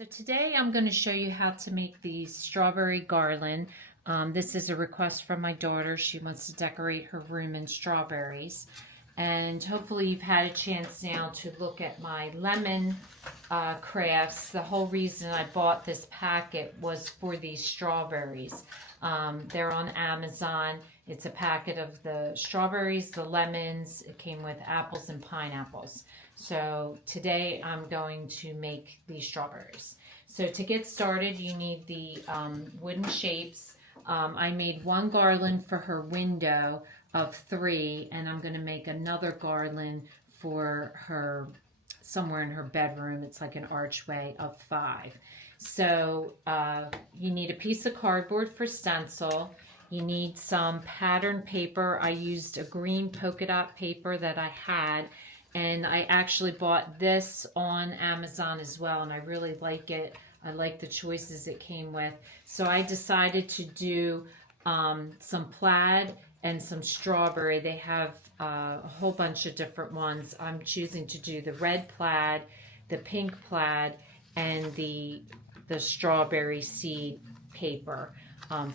So today I'm going to show you how to make the strawberry garland. This is a request from my daughter. She wants to decorate her room in strawberries. And hopefully you've had a chance now to look at my lemon crafts. The whole reason I bought this packet was for these strawberries. They're on Amazon. It's a packet of the strawberries, the lemons. It came with apples and pineapples. So today I'm going to make these strawberries. So to get started, you need the wooden shapes. I made one garland for her window of 3, and I'm going to make another garland for her somewhere in her bedroom. It's like an archway of 5. So you need a piece of cardboard for stencil. You need some pattern paper. I used a green polka dot paper that I had, and I actually bought this on Amazon as well, and I really like it. I like the choices it came with. So I decided to do some plaid and some strawberry. They have a whole bunch of different ones. I'm choosing to do the red plaid, the pink plaid, and the strawberry seed paper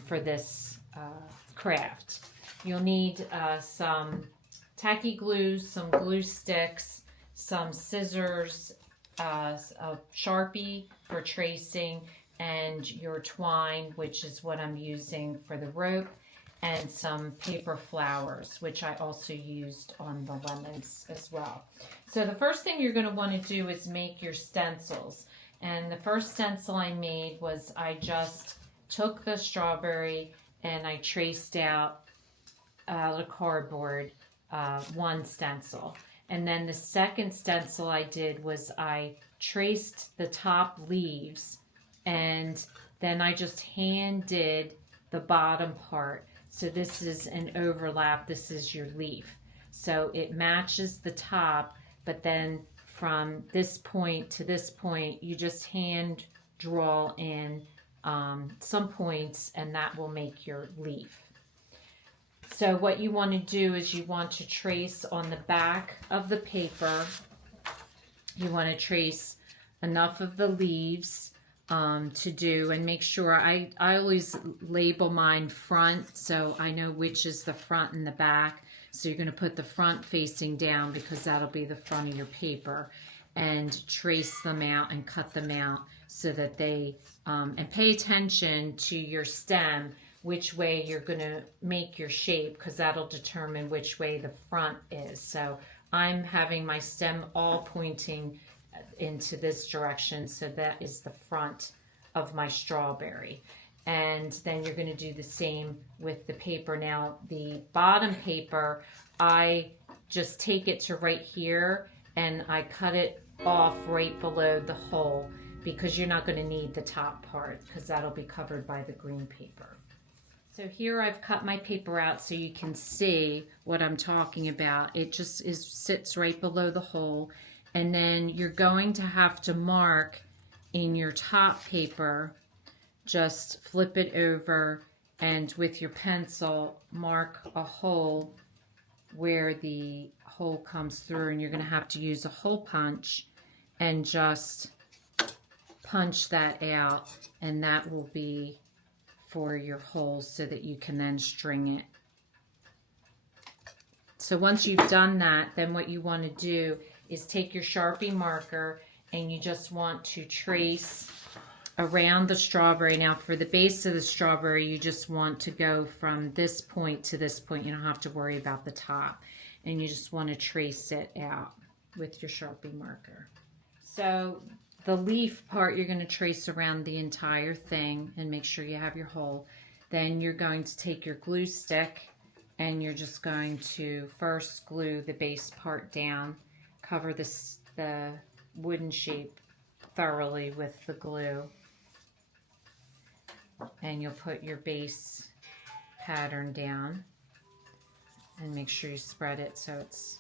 for this craft. You'll need some tacky glue, some glue sticks, some scissors, a Sharpie for tracing, and your twine, which is what I'm using for the rope, and some paper flowers, which I also used on the lemons as well. So the first thing you're going to want to do is make your stencils. And the first stencil I made was I just took the strawberry and I traced out the cardboard one stencil. And then the second stencil I did was I traced the top leaves, and then I just hand did the bottom part. So this is an overlap. This is your leaf. So it matches the top, but then from this point to this point, you just hand draw in some points, and that will make your leaf. So what you want to do is you want to trace on the back of the paper. You want to trace enough of the leaves to do, and make sure I always label mine front, so I know which is the front and the back. So you're going to put the front facing down because that'll be the front of your paper, and trace them out and cut them out so that they and pay attention to your stem, which way you're going to make your shape, because that'll determine which way the front is. So I'm having my stem all pointing into this direction, so that is the front of my strawberry. And then you're going to do the same with the paper. Now the bottom paper, I just take it to right here and I cut it off right below the hole, because you're not going to need the top part because that'll be covered by the green paper. So here I've cut my paper out so you can see what I'm talking about. It just sits right below the hole. And then you're going to have to mark in your top paper, just flip it over, and with your pencil mark a hole where the hole comes through, and you're going to have to use a hole punch and just punch that out, and that will be for your holes so that you can then string it. So once you've done that, then what you want to do is take your Sharpie marker and you just want to trace around the strawberry. Now for the base of the strawberry, you just want to go from this point to this point. You don't have to worry about the top. And you just want to trace it out with your Sharpie marker. So the leaf part, you're going to trace around the entire thing and make sure you have your hole. Then you're going to take your glue stick and you're just going to first glue the base part down. Cover the wooden shape thoroughly with the glue, and you'll put your base pattern down and make sure you spread it so it's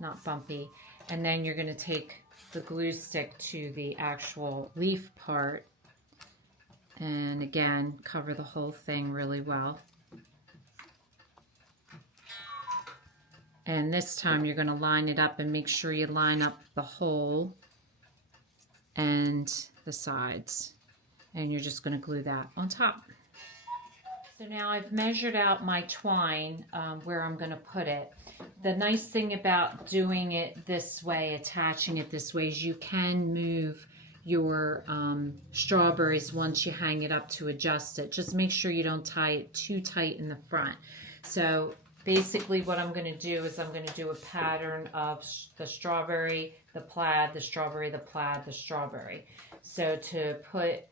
not bumpy. And then you're going to take the glue stick to the actual leaf part, and again cover the whole thing really well. And this time you're going to line it up and make sure you line up the hole and the sides. And you're just going to glue that on top. So now I've measured out my twine where I'm going to put it. The nice thing about doing it this way, attaching it this way, is you can move your strawberries once you hang it up to adjust it. Just make sure you don't tie it too tight in the front. So basically what I'm going to do is I'm going to do a pattern of the strawberry, the plaid, the strawberry, the plaid, the strawberry. So to put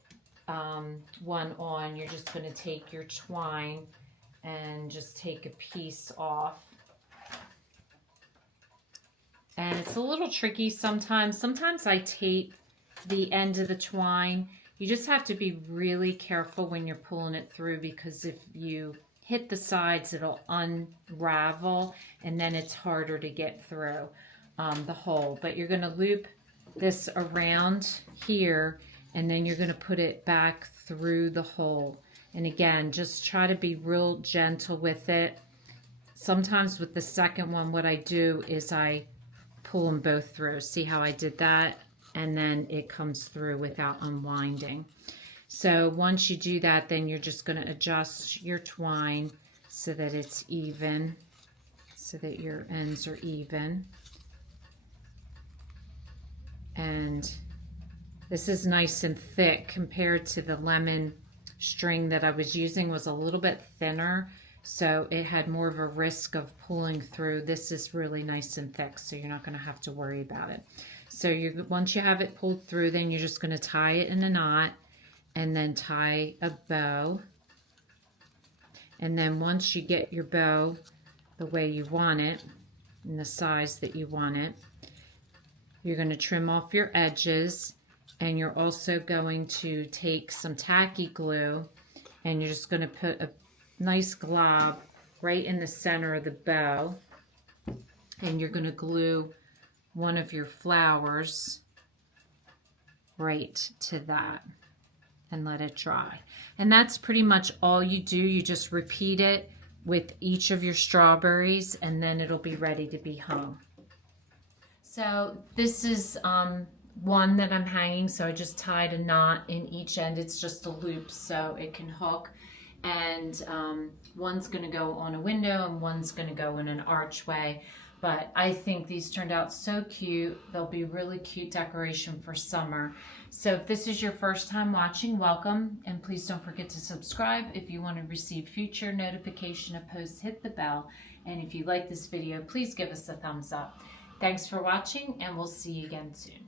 one on, you're just going to take your twine and just take a piece off. And it's a little tricky sometimes. Sometimes I tape the end of the twine. You just have to be really careful when you're pulling it through, because if you hit the sides, it'll unravel and then it's harder to get through the hole. But you're going to loop this around here, and then you're going to put it back through the hole. And again, just try to be real gentle with it. Sometimes with the second one, what I do is I pull them both through. See how I did that? And then it comes through without unwinding. So once you do that, then you're just going to adjust your twine so that it's even, so that your ends are even. And this is nice and thick compared to the lemon string that I was using. Was a little bit thinner, so it had more of a risk of pulling through. This is really nice and thick, so you're not going to have to worry about it. So once you have it pulled through, then you're just going to tie it in a knot and then tie a bow. And then once you get your bow the way you want it, in the size that you want it, you're going to trim off your edges. And you're also going to take some tacky glue, and you're just going to put a nice glob right in the center of the bow. And you're going to glue one of your flowers right to that and let it dry. And that's pretty much all you do. You just repeat it with each of your strawberries, and then it'll be ready to be hung. So this is one that I'm hanging, so I just tied a knot in each end. It's just a loop so it can hook, and one's going to go on a window and one's going to go in an archway. But I think these turned out so cute. They'll be really cute decoration for summer. So if this is your first time watching, welcome, and please don't forget to subscribe. If you want to receive future notification of posts, hit the bell, and if you like this video, please give us a thumbs up. Thanks for watching, and we'll see you again soon.